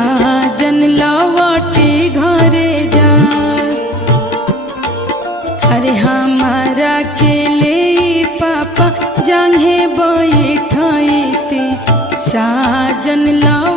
साजन लौटे घरे जास। अरे हमारा के ले पापा जांघे बैठते साजन